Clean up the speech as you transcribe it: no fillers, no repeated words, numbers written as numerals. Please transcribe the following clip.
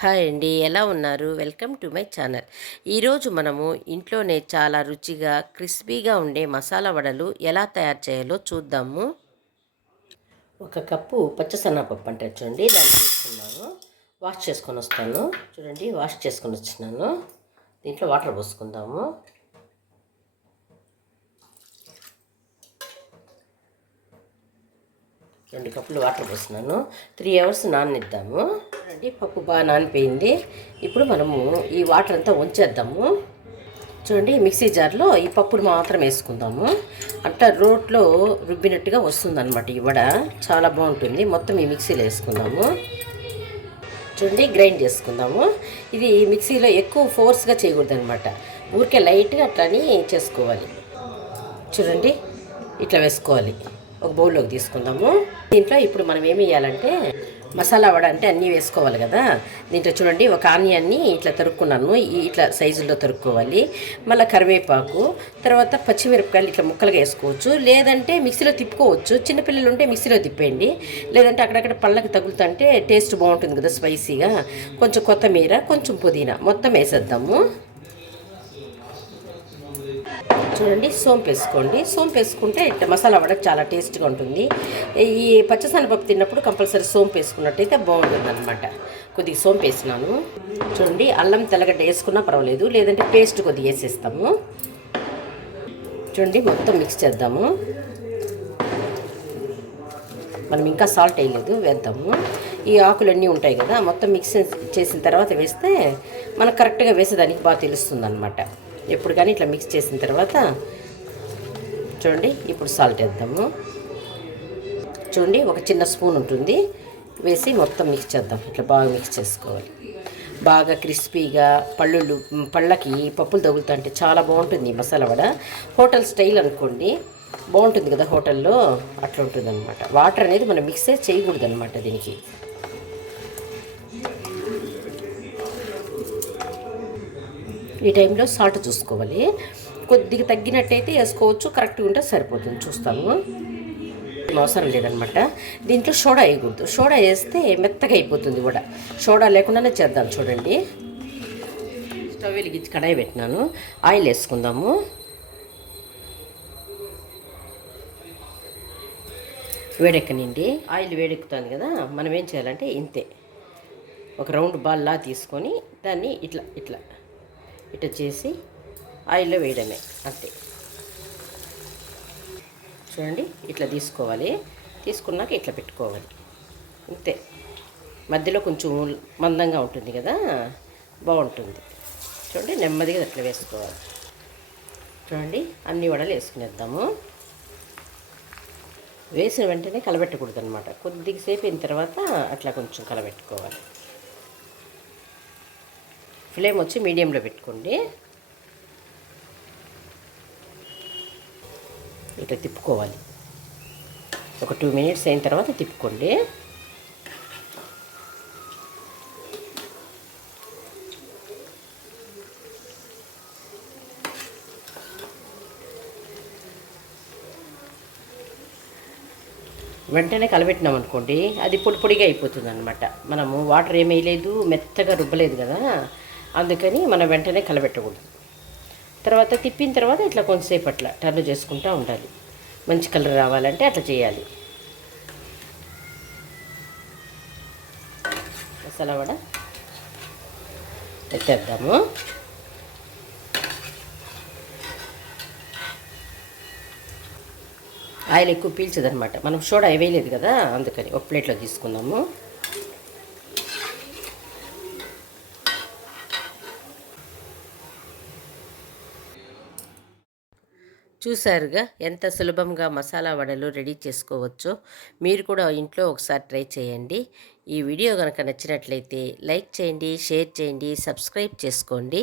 Hi అండి, ఎలా ఉన్నారు? Welcome to my channel. ఈరోజు మనము ఇంట్లోనే చాలా రుచిగా క్రిస్పీగా ఉండే మసాలా వడలు ఎలా తయారు చేయాలో చూద్దాము. ఒక కప్పు పచ్చసెనగపప్పు అంటే చూడండి, దాన్ని తీసుకున్నాను. వాష్ చేసుకొని వస్తాను. చూడండి, వాష్ చేసుకొని వచ్చినాను. దీంట్లో వాటర్ పోసుకుందాము. 2 కప్పులు వాటర్ పోసినాను. 3 అవర్స్ నాననిద్దాము. చూడండి, పప్పు బాగా నానిపోయింది. ఇప్పుడు మనము ఈ వాటర్ అంతా వంచేద్దాము. చూడండి, మిక్సీ జార్లో ఈ పప్పును మాత్రం వేసుకుందాము. అట్లా రోట్లో రుబ్బినట్టుగా వస్తుందన్నమాట. ఈ వడ చాలా బాగుంటుంది. మొత్తం ఈ మిక్సీలో వేసుకుందాము. చూడండి, గ్రైండ్ చేసుకుందాము. ఇది మిక్సీలో ఎక్కువ ఫోర్స్గా చేయకూడదు అనమాట. ఊరికే లైట్గా అట్లని చేసుకోవాలి. చూడండి, ఇట్లా వేసుకోవాలి. ఒక బౌల్లోకి తీసుకుందాము. దీంట్లో ఇప్పుడు మనం ఏమి వేయాలంటే, మసాలా వడ అంటే అన్నీ వేసుకోవాలి కదా. దీంట్లో చూడండి, ఒక ఆనియన్ని ఇట్లా తరుక్కున్నాను. ఇట్లా సైజుల్లో తరుక్కోవాలి. మళ్ళీ కరివేపాకు, తర్వాత పచ్చిమిరపకాయలు ఇట్లా ముక్కలుగా వేసుకోవచ్చు. లేదంటే మిక్సీలో తిప్పుకోవచ్చు. చిన్నపిల్లలు ఉంటే మిక్సీలో తిప్పేయండి. లేదంటే అక్కడక్కడ పళ్ళకి తగులుతుంటే టేస్ట్ బాగుంటుంది కదా, స్పైసీగా. కొంచెం కొత్తిమీర, కొంచెం పుదీనా మొత్తం వేసేద్దాము. చూడండి, సోంపు వేసుకోండి. సోంపు వేసుకుంటే మసాలా వడ చాలా టేస్ట్గా ఉంటుంది. ఈ పచ్చసెనగపప్పు తిన్నప్పుడు కంపల్సరీ సోంపు వేసుకున్నట్టయితే బాగుంటుంది అనమాట. కొద్దిగా సోంపు వేసినాను. చూడండి, అల్లం తెల్లగడ్డ వేసుకున్నా పర్వాలేదు, లేదంటే పేస్ట్ కొద్దిగా వేసేస్తాము. చూడండి, మొత్తం మిక్స్ చేద్దాము. మనం ఇంకా సాల్ట్ వేయలేదు, వేద్దాము. ఈ ఆకులన్నీ ఉంటాయి కదా, మొత్తం మిక్స్ చేసిన తర్వాత వేస్తే మనకు కరెక్ట్గా వేసేదానికి బాగా తెలుస్తుంది అనమాట. ఎప్పుడు కానీ ఇట్లా మిక్స్ చేసిన తర్వాత చూడండి, ఇప్పుడు సాల్ట్ వేద్దాము. చూడండి, ఒక చిన్న స్పూన్ ఉంటుంది, వేసి మొత్తం మిక్స్ చేద్దాం. ఇట్లా బాగా మిక్స్ చేసుకోవాలి. బాగా క్రిస్పీగా పళ్ళకి పప్పులు తగులుతుంటే చాలా బాగుంటుంది ఈ మసాలా వడ. హోటల్ స్టైల్ అనుకోండి, బాగుంటుంది కదా హోటల్లో, అట్లా ఉంటుంది అనమాట. వాటర్ అనేది మనం మిక్స్ చేయకూడదు అనమాట దీనికి. ఈ టైంలో సాల్ట్ చూసుకోవాలి. కొద్దిగా తగ్గినట్టయితే వేసుకోవచ్చు, కరెక్ట్గా ఉంటే సరిపోతుంది. చూస్తాము, అవసరం లేదనమాట. దీంట్లో సోడా వేయకూడదు. సోడా వేస్తే మెత్తగా అయిపోతుంది కూడా. సోడా లేకుండానే చేద్దాం. చూడండి, స్టవ్ వెలిగించి కడాయి పెట్టినాను. ఆయిల్ వేసుకుందాము. వేడెక్కనండి. ఆయిల్ వేడెక్కుతుంది కదా, మనం ఏం చేయాలంటే ఇంతే, ఒక రౌండ్ బాల్లా తీసుకొని దాన్ని ఇట్లా ఇట్లా ఇట్లా చేసి ఆయిల్లో వేయడమే, అంతే. చూడండి, ఇట్లా తీసుకోవాలి. తీసుకున్నాక ఇట్లా పెట్టుకోవాలి, అంతే. మధ్యలో కొంచెం మందంగా ఉంటుంది కదా, బాగుంటుంది. చూడండి, నెమ్మదిగా అట్లా వేసుకోవాలి. చూడండి, అన్ని వడలు వేసుకునేద్దాము. వేసిన వెంటనే కలబెట్టకూడదు అనమాట. కొద్దిసేపు అయిన తర్వాత అట్లా కొంచెం కలబెట్టుకోవాలి. ఫ్లేమ్ వచ్చి మీడియంలో పెట్టుకోండి. ఇట్లా తిప్పుకోవాలి. ఒక 2 మినిట్స్ అయిన తర్వాత తిప్పుకోండి. వెంటనే కలబెట్టినాం అనుకోండి, అది పొడి పొడిగా అయిపోతుంది అనమాట. మనము వాటర్ ఏమీ లేదు, మెత్తగా రుబ్బలేదు కదా, అందుకని మనం వెంటనే కలబెట్టకూడదు. తర్వాత తిప్పిన తర్వాత ఇట్లా కొంతసేపు అట్లా టర్న్ చేసుకుంటూ ఉండాలి. మంచి కలర్ రావాలంటే అట్లా చేయాలి. మసాలా వడ ఎత్తేద్దాము. ఆయిల్ ఎక్కువ పీల్చదనమాట. మనం సోడా వేయలేదు కదా, అందుకని ఒక ప్లేట్లో తీసుకుందాము. చూసారుగా ఎంత సులభంగా మసాలా వడలు రెడీ చేసుకోవచ్చో. మీరు కూడా ఇంట్లో ఒకసారి ట్రై చేయండి. ఈ వీడియో కనుక నచ్చినట్లయితే లైక్ చేయండి, షేర్ చేయండి, సబ్స్క్రైబ్ చేసుకోండి.